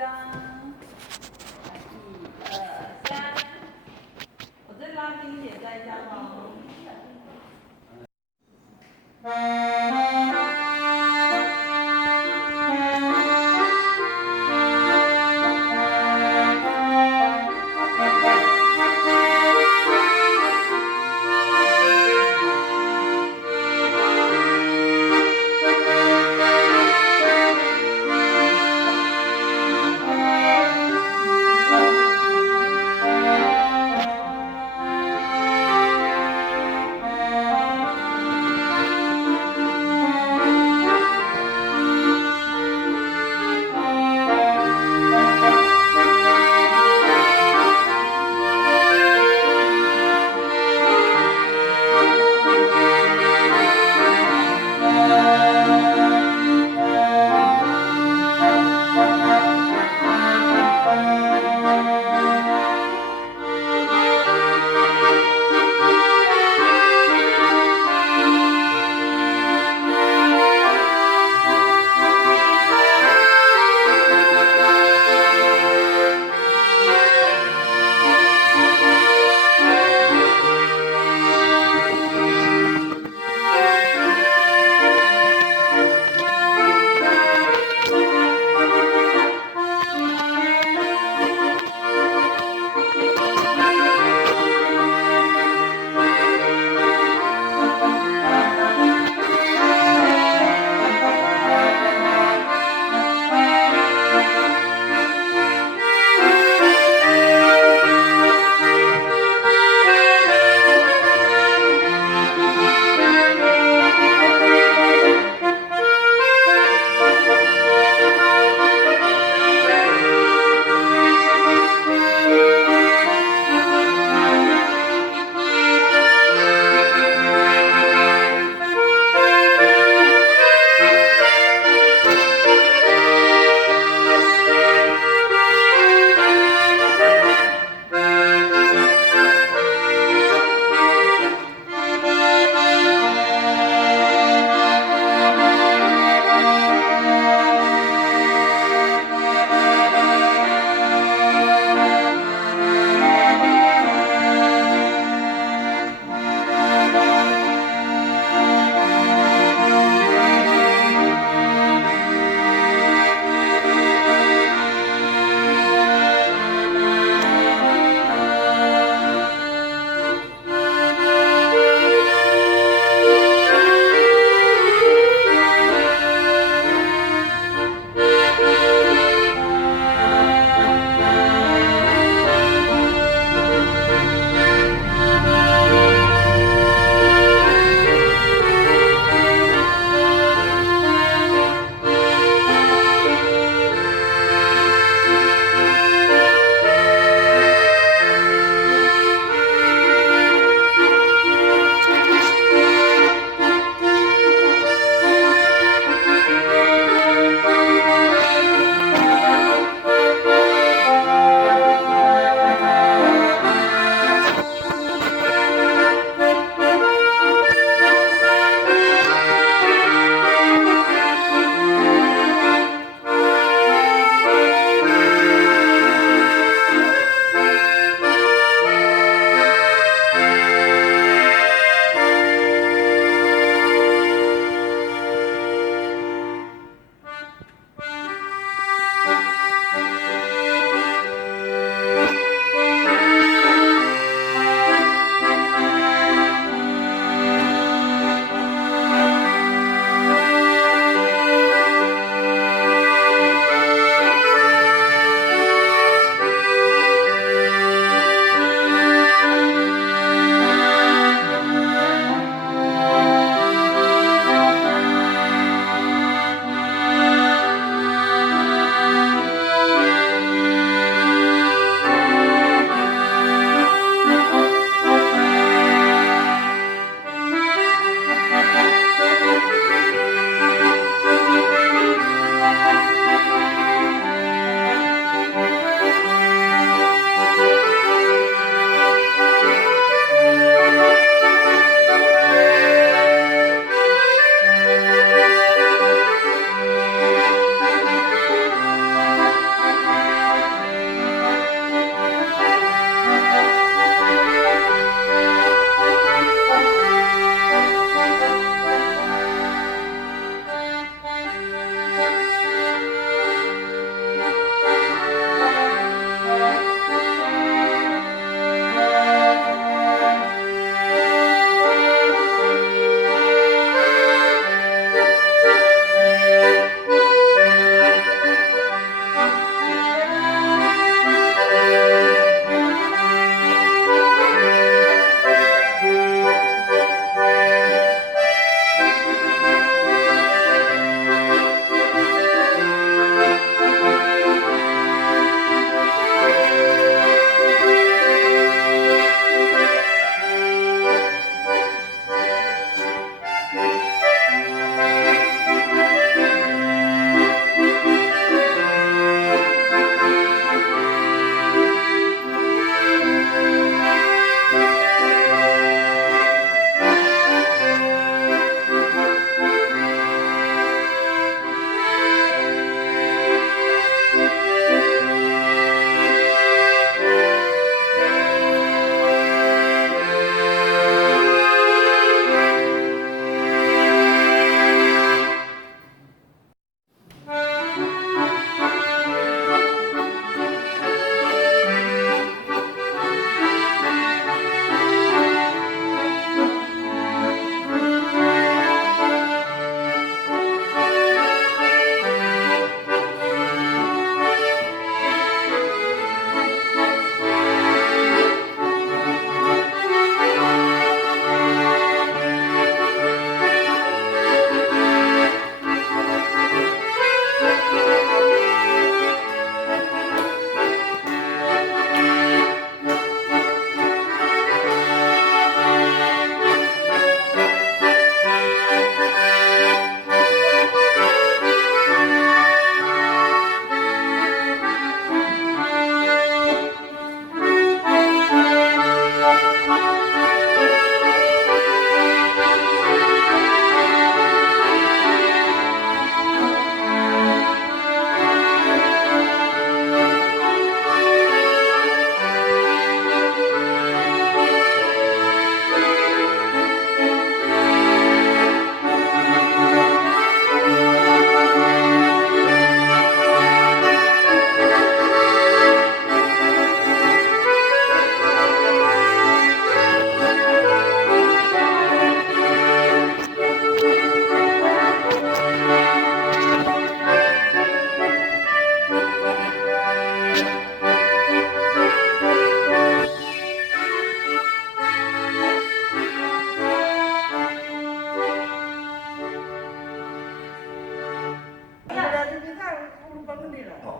张，1、2、3，我再拉近一点，再一张哦。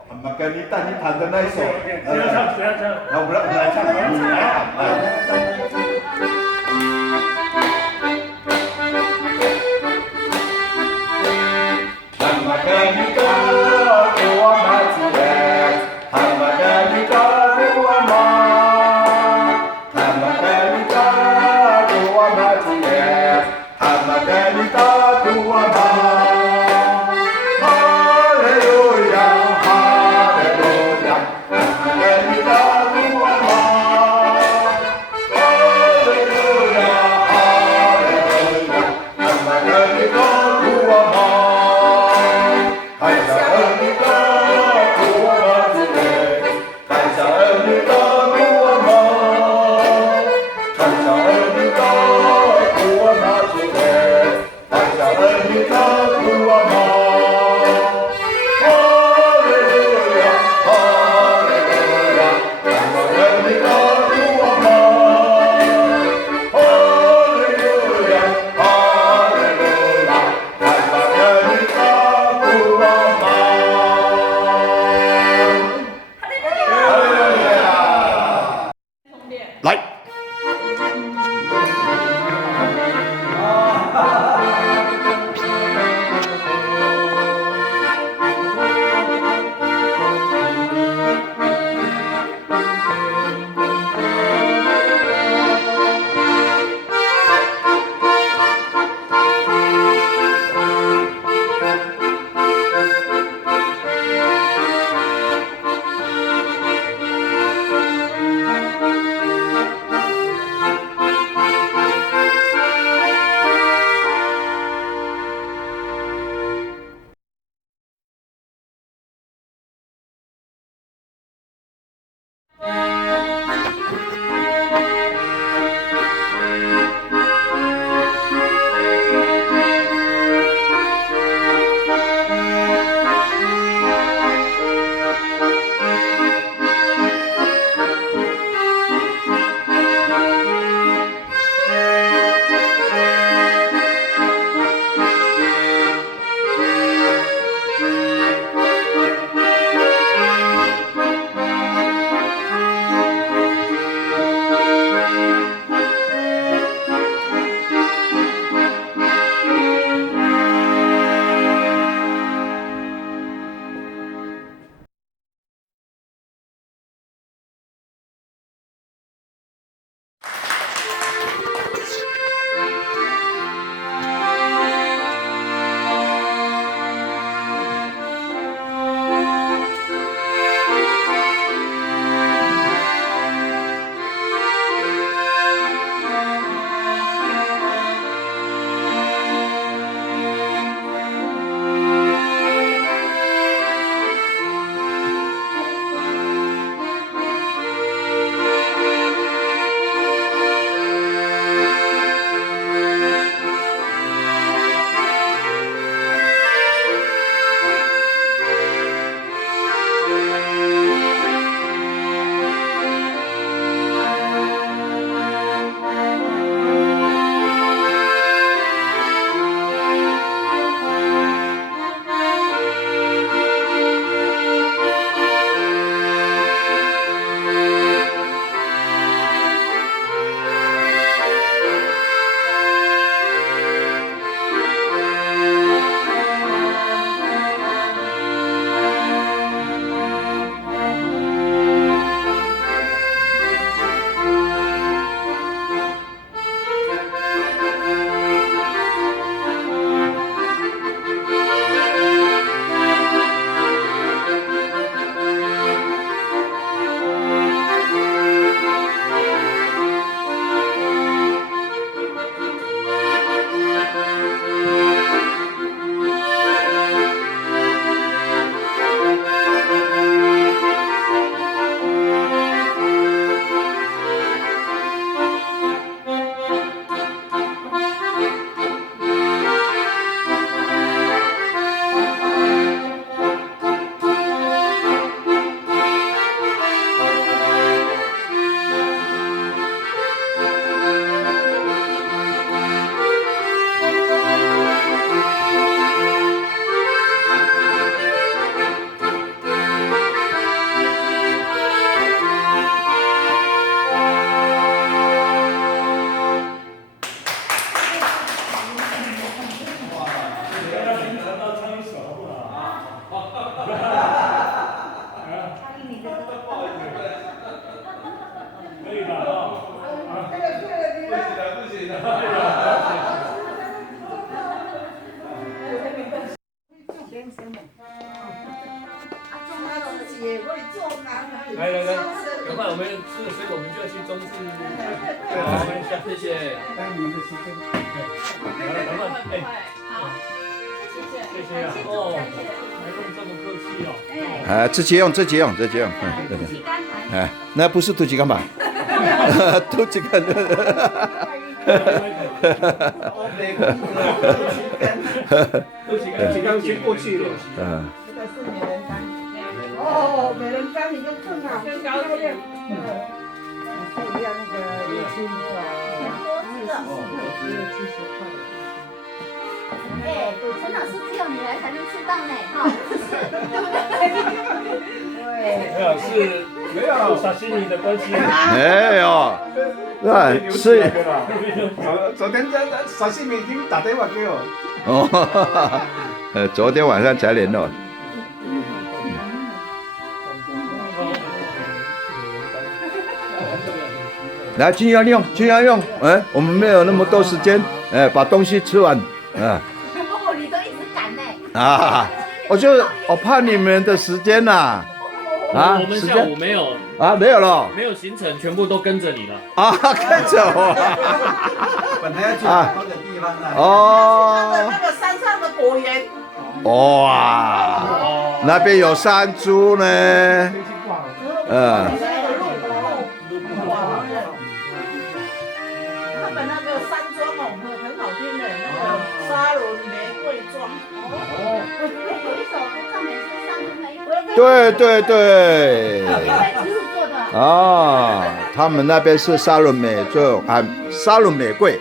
Makanita你弹的那一首，谁要唱？谁要唱？那我们来唱，Makanita tua matias, Makanita tua ma, Makanita tua matias, Makanita tua ma. Hallelujah, hallelujah, Makanita tua ma. Hallelujah, hallelujah, Makanita tua ma. 可以吧？哦。来来来，赶快，我们吃了水果，我们就要去装置。好，谢谢。当你们的时间。赶快，哎，好，谢谢啊，哦，还用这么客气哦。哎，自己用，自己用，自己用。对对。哎，那不是突击干嘛？突击干。几刚先过去了。嗯。这个是美人柑。哦，美人柑你就更好，更高兴。是要那个月薪70块。哎，陈老师只有你来才能吃到呢，哈，对不对？对。没有，是没有沙西米的关系。没有，是。昨天沙西米已经打电话给我。哦，昨天晚上才联络。来，尽量用，尽量用。哎，我们没有那么多时间，哎，把东西吃完。啊。哦，你都一直赶呢。啊，我怕你们的时间呐。啊，我们下午没有啊，没有了，没有行程，全部都跟着你了。啊，跟着我。本来要去好的地方呢。哦。那个山上的果园。哇，那边有山猪呢。他们那个山庄哦，很好听的，那个沙伦玫瑰庄。哦，有一首歌上面是沙伦玫瑰。对对对。植物做的。啊，他们那边是沙伦玫瑰，啊，沙伦玫瑰。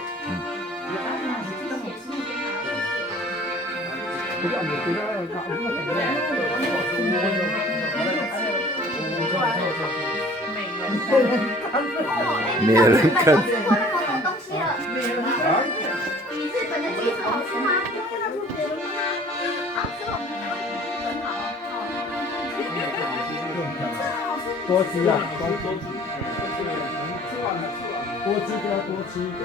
美人柑。吃过那么多东西了。你日本的鸡翅好吃吗？那不是美人吗？啊，所以我们台湾很好哦。多吃啊，多吃就要多吃一点。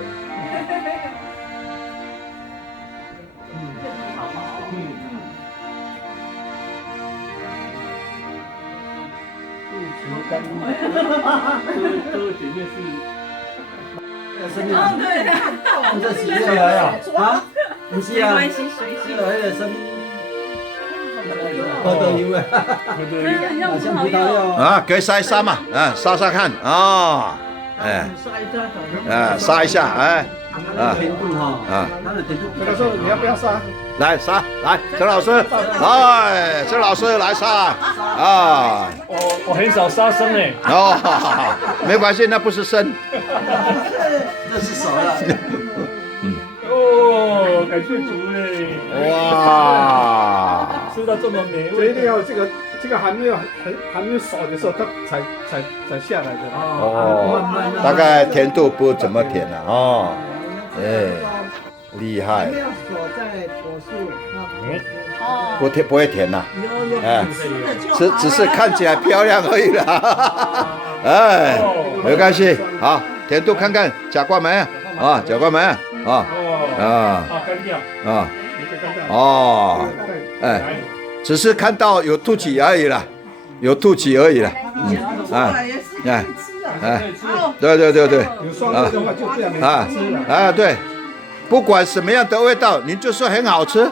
各位姐妹是。哦，对，这几岁来啊？啊？不是啊，这个那个生。喝豆油啊，好像葡萄柚啊，可以杀一杀嘛，啊，杀杀看啊，哎，杀一下，哎，啊，甜度哈，啊，它的甜度。陈老师，你要不要杀？来杀，来，陈老师，哎，陈老师来杀啊！我很少杀生哎。哦，没关系，那不是生。这是熟了。哦，感谢主嘞！哇，吃到这么美味，所以一定要这个还没有熟的时候，它才下来的。哦，大概甜度不怎么甜了哦，哎，厉害。没有锁在果树。不会甜呐，哎，只是看起来漂亮而已啦。哎，没关系，好，甜度看看假冠梅啊，假冠梅啊。干掉啊，哦，哎，只是看到有凸起而已啦，有凸起而已啦，哎，对，有双味的话就这样吃了。对，不管什么样的味道，你就说很好吃，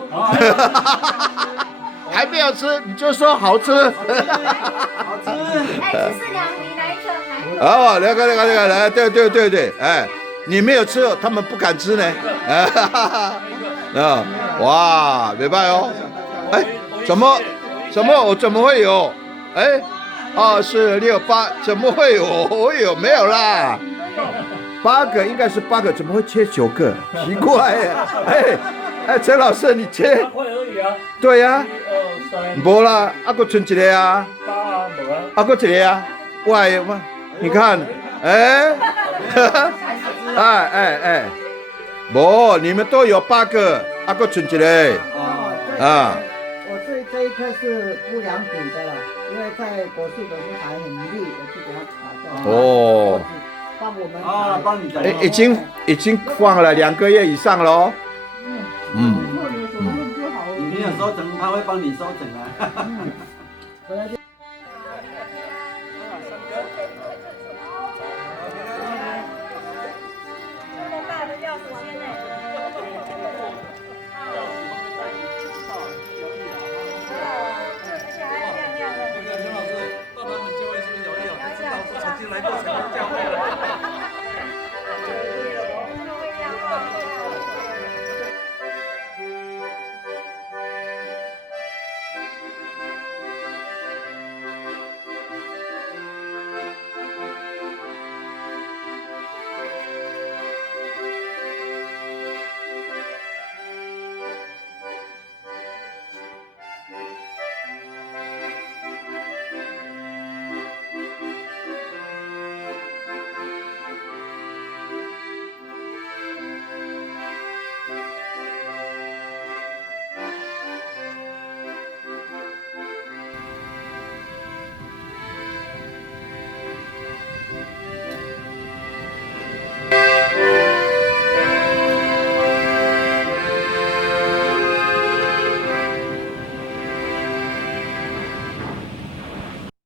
还没有吃你就说好吃，好吃。哎，只是两米来一个。哦，那个来，对，哎。你没有吃，他们不敢吃呢。啊，哇，明白哦。哎，怎么我怎么会有？哎，2、4、6、8，怎么会有？我有没有啦？8个应该是8个，怎么会切9个？奇怪哎，陈老师你切？快而已啊。对呀。1、2、3。没啦，还存一个啊。8啊，没啊。还有一个啊，哇，你看，哎。哎，不，你们都有8个，还有存一个，啊。我这一这一颗是不良品的了，因为在果树的时候还很绿，我去给它拔掉。哦，帮我们啊，帮你的。已经放了2个月以上喽。嗯。你没有收成，他会帮你收成啊。回来就。这么大的钥匙签呢？而且还亮亮的。那个刘老师到他们教会是不是有曾经来过城